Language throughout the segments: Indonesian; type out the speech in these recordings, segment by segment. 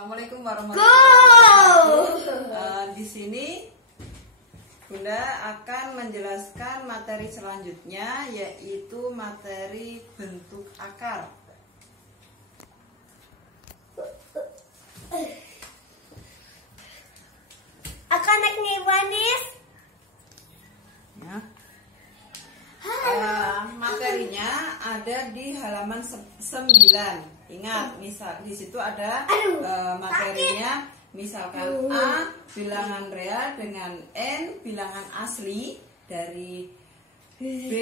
Assalamualaikum warahmatullahi wabarakatuh. Di sini Bunda akan menjelaskan materi selanjutnya, yaitu materi bentuk akar. Akan naik nih manis. Ya. Materinya ada di halaman 9. Ingat, misal di situ ada materinya, misalkan A bilangan real dengan N bilangan asli dari B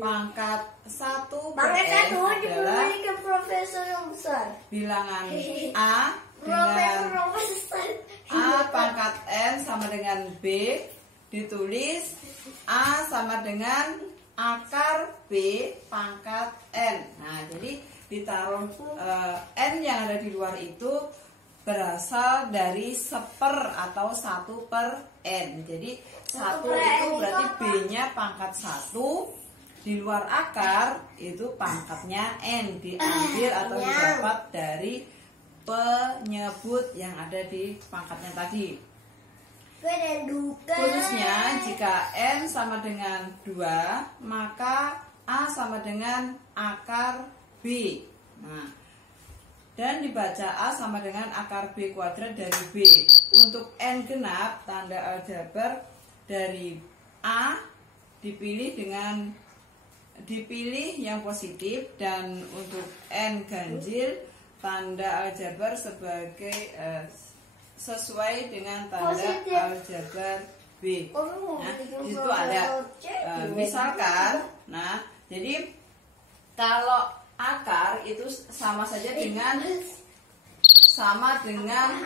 pangkat 1 per N adalah profesor yang besar. bilangan A dengan A pangkat N sama dengan B, ditulis A sama dengan akar B pangkat N. Nah, jadi ditaruh N yang ada di luar itu berasal dari 1 atau 1 per N. Jadi 1 itu berarti B-nya pangkat 1, di luar akar itu pangkatnya N, diambil atau didapat dari penyebut yang ada di pangkatnya tadi. Khususnya jika N sama dengan 2, maka A sama dengan akar B. Nah, dan dibaca A sama dengan akar B kuadrat dari B. Untuk N genap, tanda aljabar dari A dipilih yang positif, dan untuk N ganjil tanda aljabar sebagai sesuai dengan tanda aljabar B. Nah, di situ ada misalkan, nah, jadi kalau akar itu sama saja dengan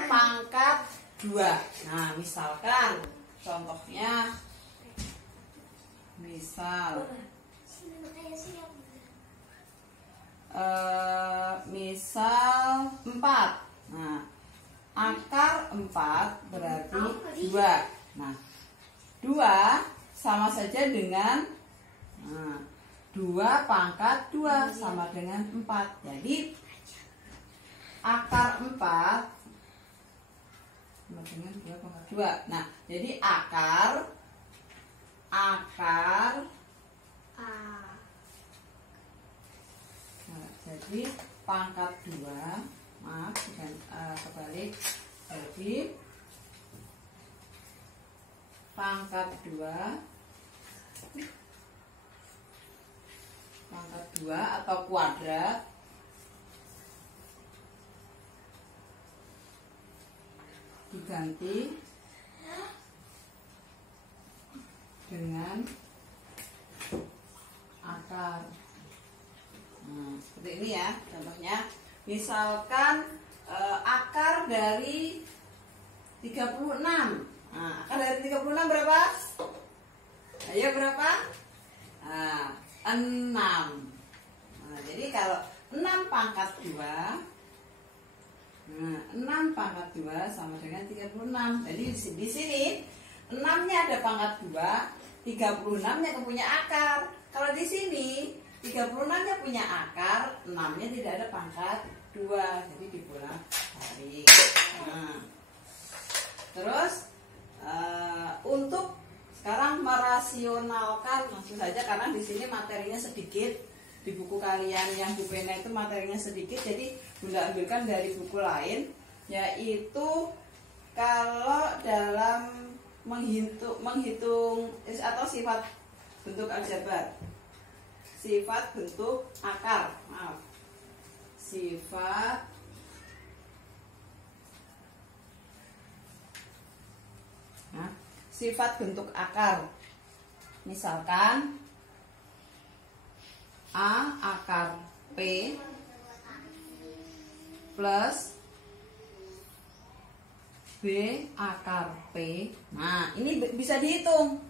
pangkat 2. Nah, misalkan contohnya misal 4. Nah, akar 4 berarti 2. Nah, 2 sama saja dengan 2 pangkat 2 sama dengan 4. Jadi akar 4 sama dengan 2 pangkat 2. Nah, jadi akar jadi pangkat 2, maaf bukan kebalik, jadi pangkat 2 atau kuadrat diganti dengan akar. Nah, seperti ini ya contohnya. Misalkan akar dari 36. Nah, akar dari 36 berapa? Ayo berapa? 6. Nah, jadi kalau 6 pangkat 2, 6 pangkat 2 sama dengan 36. Jadi di sini 6-nya ada pangkat 2, 36-nya punya akar. Kalau di sini 36-nya punya akar, 6-nya tidak ada pangkat 2. Jadi dibolak balik. Nah, terus untuk sekarang merasionalkan, langsung saja karena di sini materinya sedikit. Di buku kalian yang Bu Pena itu materinya sedikit, jadi Bunda ambilkan dari buku lain, yaitu kalau dalam menghitung atau sifat bentuk aljabar, sifat bentuk akar, maaf, sifat bentuk akar. Misalkan A akar P plus B akar P. Nah, ini bisa dihitung.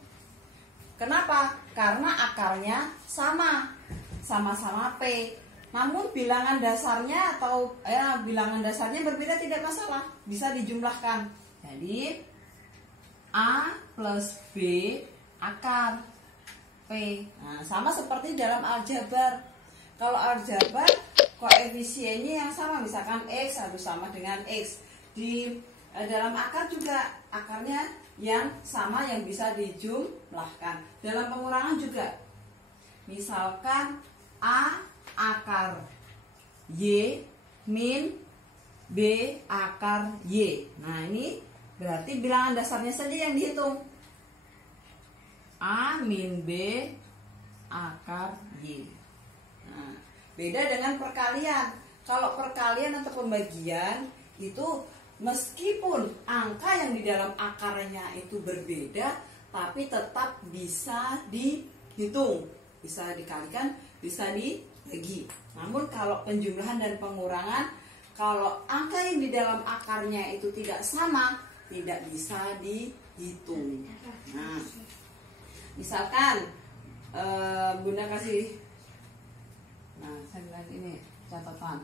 Kenapa? Karena akarnya sama-sama P. Namun bilangan dasarnya berbeda, tidak masalah, bisa dijumlahkan. Jadi A plus B akar P. Nah, sama seperti dalam aljabar. Kalau aljabar koefisiennya yang sama, misalkan X harus sama dengan X. Di dalam akar juga akarnya yang sama yang bisa dijumlahkan. Dalam pengurangan juga, misalkan A akar Y min B akar Y. Nah, ini berarti bilangan dasarnya saja yang dihitung. A min B akar Y. Nah, beda dengan perkalian. Kalau perkalian atau pembagian itu meskipun angka yang di dalam akarnya itu berbeda, tapi tetap bisa dihitung, bisa dikalikan, bisa dibagi. Namun kalau penjumlahan dan pengurangan, kalau angka yang di dalam akarnya itu tidak sama, tidak bisa dihitung. Nah, misalkan Bunda kasih, nah saya bilang ini catatan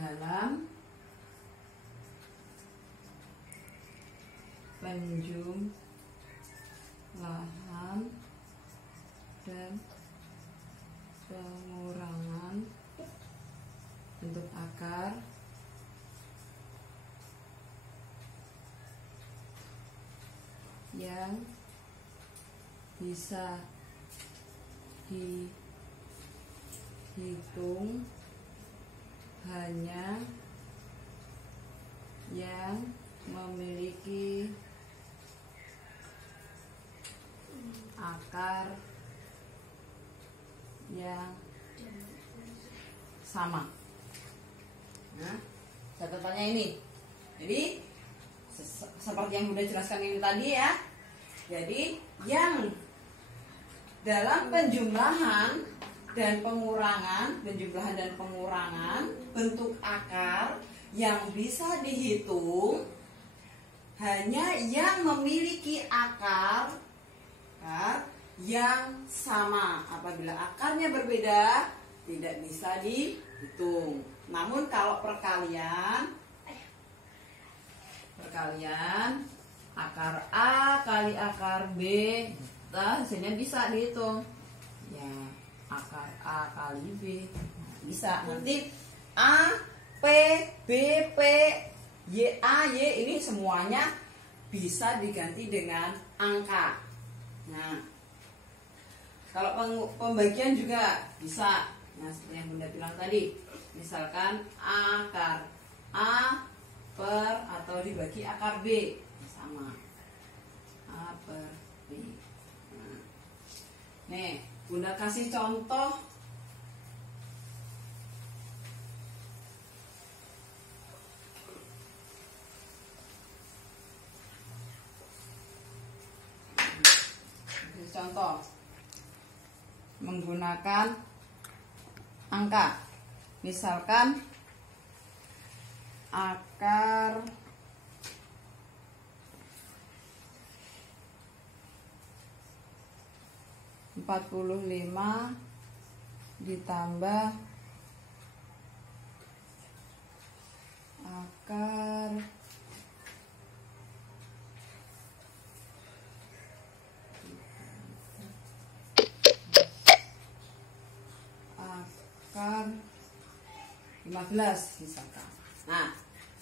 dalam penjumlahan dan pengurangan bentuk akar yang bisa dihitung hanya yang memiliki akar yang sama. Nah, catatannya ini. Jadi seperti yang Bunda jelaskan ini tadi ya. Jadi yang dalam penjumlahan dan pengurangan bentuk akar yang bisa dihitung hanya yang memiliki akar yang sama. Apabila akarnya berbeda, tidak bisa dihitung. Namun kalau perkalian akar A kali akar B, hasilnya bisa dihitung. Ya, akar A kali B bisa. Nanti A, P, B, P, Y, A, Y ini semuanya bisa diganti dengan angka. Nah, kalau pembagian juga bisa. Nah, seperti yang Bunda bilang tadi, misalkan akar A per atau dibagi akar B sama A per B. Nah, nih Bunda kasih contoh menggunakan angka. Misalkan akar 45 ditambah akar 15 misalkan. Nah,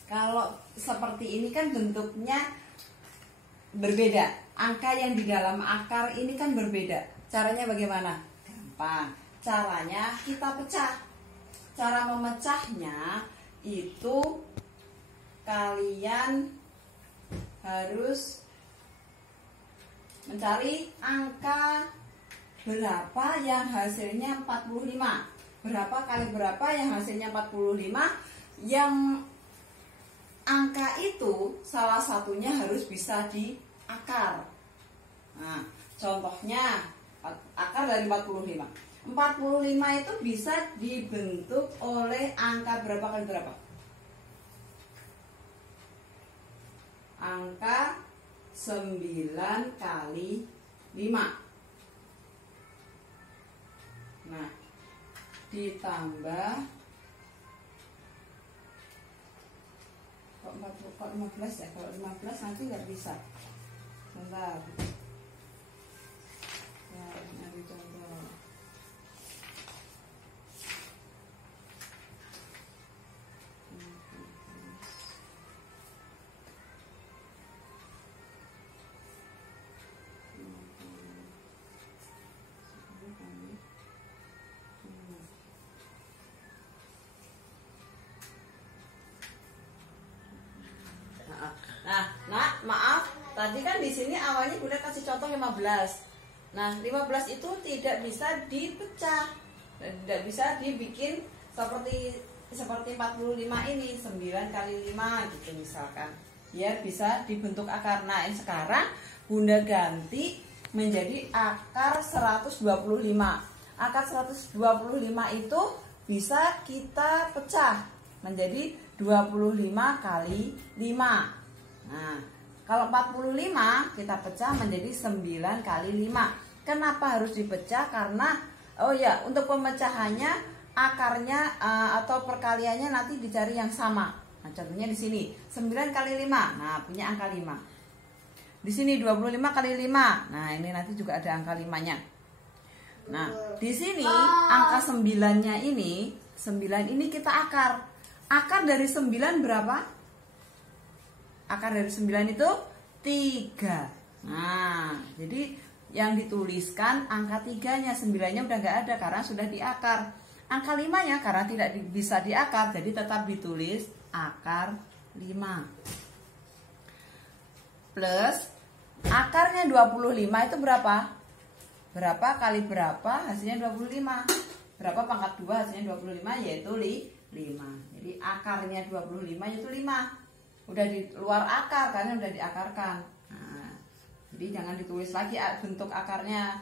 kalau seperti ini kan bentuknya berbeda. Angka yang di dalam akar ini kan berbeda. Caranya bagaimana? Gampang. Caranya kita pecah. Cara memecahnya itu kalian harus mencari angka berapa yang hasilnya 45. Berapa kali berapa yang hasilnya 45. Yang angka itu salah satunya harus bisa di akar. Nah, contohnya akar dari 45. 45 itu bisa dibentuk oleh angka berapa kali berapa? Angka 9 kali 5. Nah, ditambah kok 15 ya? Kalau 15 nanti nggak bisa. Bentar. Ya. Tadi kan di sini awalnya Bunda kasih contoh 15. Nah, 15 itu tidak bisa dipecah. Tidak bisa dibikin seperti 45 ini 9 kali 5 gitu misalkan. Biar bisa dibentuk akar. Nah, sekarang Bunda ganti menjadi akar 125. Akar 125 itu bisa kita pecah menjadi 25 kali 5. Nah, kalau 45 kita pecah menjadi 9 kali 5. Kenapa harus dipecah? Karena untuk pemecahannya akarnya atau perkaliannya nanti dicari yang sama. Nah, contohnya di sini 9 kali 5. Nah, punya angka 5. Di sini 25 kali 5. Nah, ini nanti juga ada angka 5-nya. Nah, di sini angka 9-nya ini, 9 ini kita akar. Akar dari 9 berapa? Akar dari 9 itu 3. Nah, jadi yang dituliskan angka 3-nya, 9-nya udah nggak ada karena sudah diakar. Angka 5-nya karena tidak bisa diakar, jadi tetap ditulis akar 5. Plus akarnya 25 itu berapa? Berapa kali berapa hasilnya 25. Berapa pangkat 2 hasilnya 25 yaitu 5. Jadi akarnya 25 yaitu 5. Udah di luar akar karena udah diakarkan. Nah, jadi jangan ditulis lagi bentuk akarnya.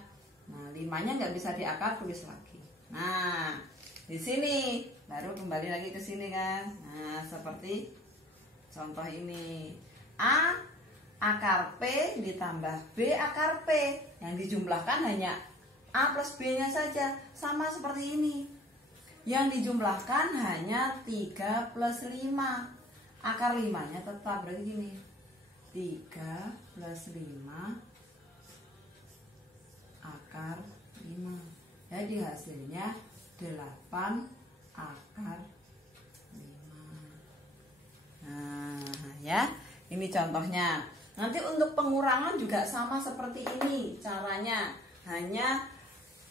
Nah, 5-nya nggak bisa diakar, tulis lagi. Nah, di sini baru kembali lagi ke sini kan. Nah, seperti contoh ini. A akar P ditambah B akar P. Yang dijumlahkan hanya A plus B-nya saja. Sama seperti ini. Yang dijumlahkan hanya 3 plus 5. Akar 5-nya tetap berarti gini. 3 plus 5 akar 5. Jadi hasilnya 8 akar 5. Nah, ya. Ini contohnya. Nanti untuk pengurangan juga sama seperti ini caranya. Hanya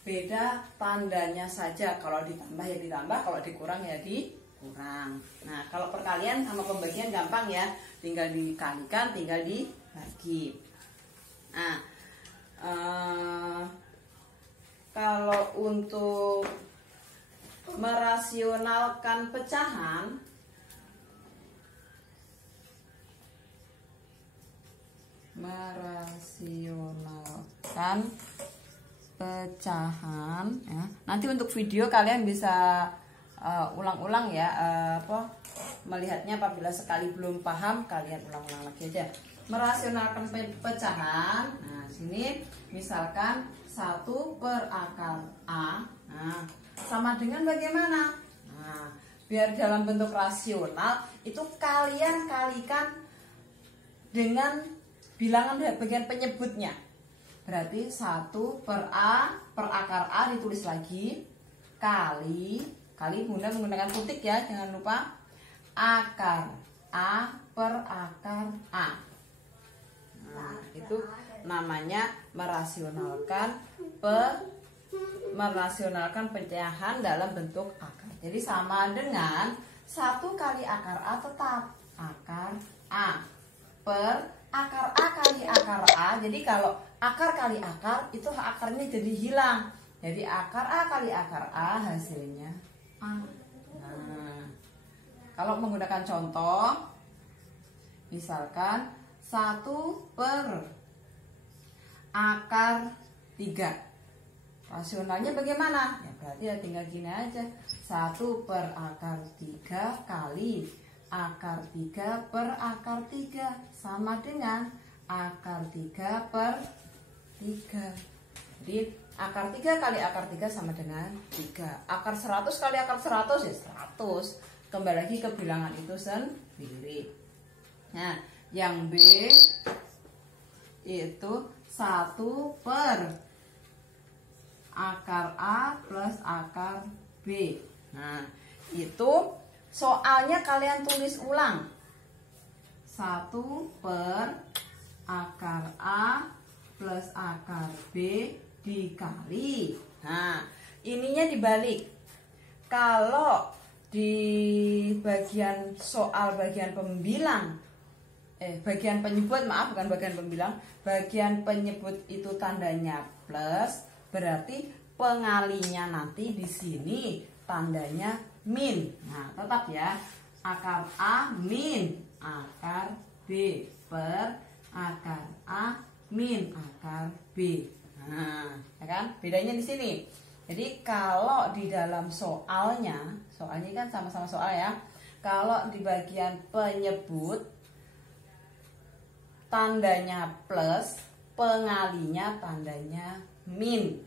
beda tandanya saja. Kalau ditambah ya ditambah, kalau dikurang ya dikurang. Nah, kalau perkalian sama pembagian gampang ya. Tinggal dikalikan, tinggal dibagi. Nah, kalau untuk merasionalkan pecahan, ya. Nanti untuk video kalian bisa ulang-ulang ya, melihatnya apabila sekali belum paham kalian ulang-ulang lagi aja. Merasionalkan pecahan. Nah, sini misalkan 1 per akar A. Nah, sama dengan bagaimana? Nah, biar dalam bentuk rasional itu kalian kalikan dengan bilangan bagian penyebutnya. Berarti 1 per A per akar A ditulis lagi kali Bunda menggunakan kutik ya, jangan lupa, akar A per akar A. Nah, itu namanya merasionalkan pecahan dalam bentuk akar. Jadi sama dengan 1 kali akar A tetap akar A per akar A kali akar A. Jadi kalau akar kali akar itu akarnya jadi hilang. Jadi akar A kali akar A hasilnya A. Nah, kalau menggunakan contoh, misalkan 1 per akar 3. Rasionalnya bagaimana? Ya berarti ya tinggal gini aja. 1 per akar 3 kali akar 3 per akar 3 sama dengan akar 3 per 3. Jadi akar 3 kali akar 3 sama dengan 3. Akar 100 kali akar 100 ya 100. Kembali lagi ke bilangan itu sendiri. Nah, yang B itu 1 per akar A plus akar B. Nah, itu soalnya kalian tulis ulang. 1 per akar A plus akar B dikali. Nah, ininya dibalik. Kalau di bagian soal bagian pembilang bagian penyebut, maaf bukan bagian pembilang. Bagian penyebut itu tandanya plus, berarti pengalinya nanti di sini tandanya min. Nah, tetap ya. Akar A min akar B per akar A min akar B. Nah, ya kan? Bedanya di sini. Jadi kalau di dalam soalnya kan sama-sama soal ya. Kalau di bagian penyebut tandanya plus, pengalinya tandanya min.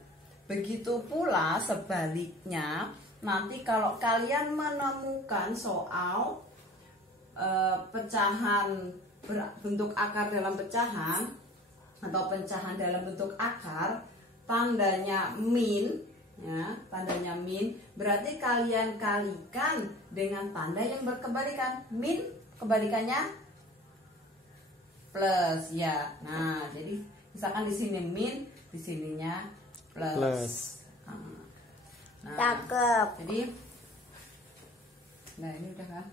Begitu pula sebaliknya, nanti kalau kalian menemukan soal pecahan bentuk akar dalam pecahan atau pecahan dalam bentuk akar, tandanya min, ya, tandanya min, berarti kalian kalikan dengan tanda yang berkebalikan. Min kebalikannya plus, ya. Nah, jadi misalkan di sini min, di sininya plus. Nah, cakep. jadi, nah ini udah kan.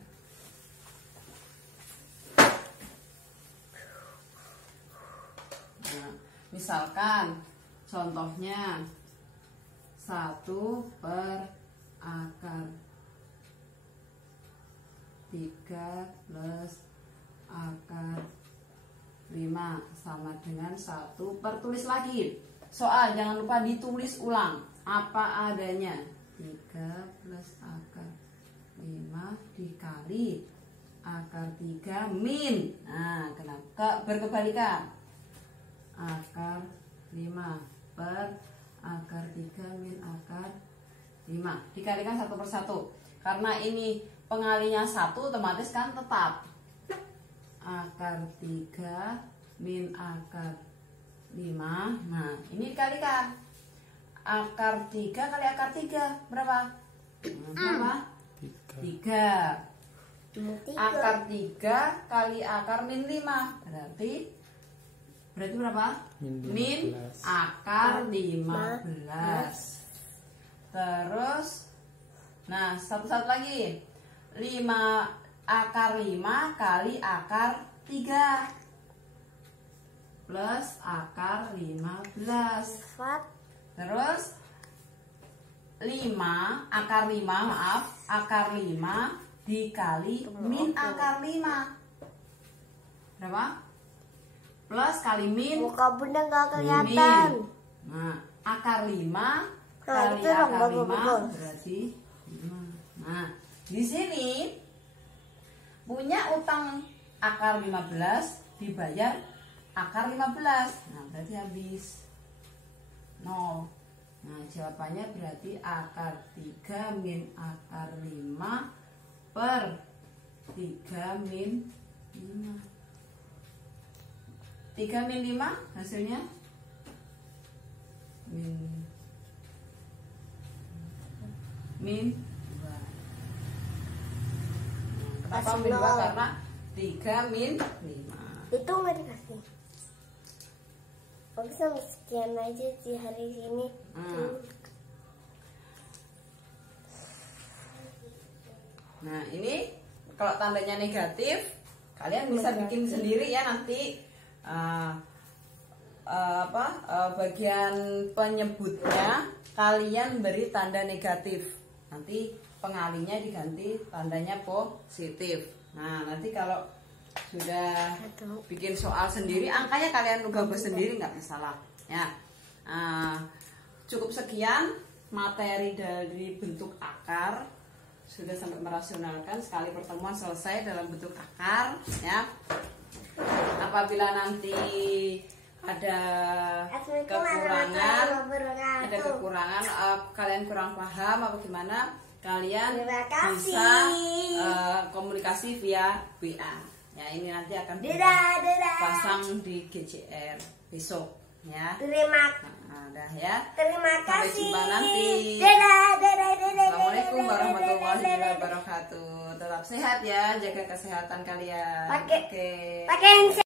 Nah, misalkan contohnya 1 per akar 3 plus akar 5 sama dengan 1 per, tulis lagi. Soal jangan lupa ditulis ulang apa adanya. 3 plus akar 5 dikali akar 3 min. Nah, kenapa berkebalikan? Akar 5 per akar 3 min akar 5 dikalikan 1 per 1. Karena ini pengalinya 1, otomatis kan tetap akar 3 min akar 5. Nah, ini dikalikan akar 3 kali akar 3 berapa? Berapa? 3. Akar 3 kali akar min 5 berarti berapa? Min akar 15. Terus, nah satu-satu lagi. 5 akar 5 kali akar 3 plus akar 15. Terus 5 akar 5, maaf, akar 5 dikali min akar 5 berapa? Plus kali min, Muka bunda gak kelihatan. min. Nah, akar 5 kali itu dong, akar 5 bagus. berarti 5. Nah, di sini punya utang akar 15 dibayar akar 15. Nah, berarti habis 0. Nah, jawabannya berarti akar 3 min akar 5 per 3 min 5. 3 min 5 hasilnya min 2. Kenapa min 2? Karena 3 min 5. Itu nggak dikasih. Aku sama sekian aja di hari ini. Nah, ini kalau tandanya negatif, kalian bisa bikin sendiri ya nanti. Bagian penyebutnya kalian beri tanda negatif, nanti pengalinya diganti tandanya positif. Nah, nanti kalau sudah bikin soal sendiri, angkanya kalian gabung sendiri nggak masalah ya. Cukup sekian materi dari bentuk akar, sudah sampai merasionalkan. Sekali pertemuan selesai dalam bentuk akar ya. Apabila nanti ada kekurangan, kalian kurang paham apa gimana, kalian bisa komunikasi via WA. Ya, ini nanti akan pasang di GCR besok ya. Terima ya. Terima Sampai kasih. jumpa nanti. Dadah. Assalamualaikum warahmatullahi wabarakatuh. Tetap sehat ya, jaga kesehatan kalian. Pakai hand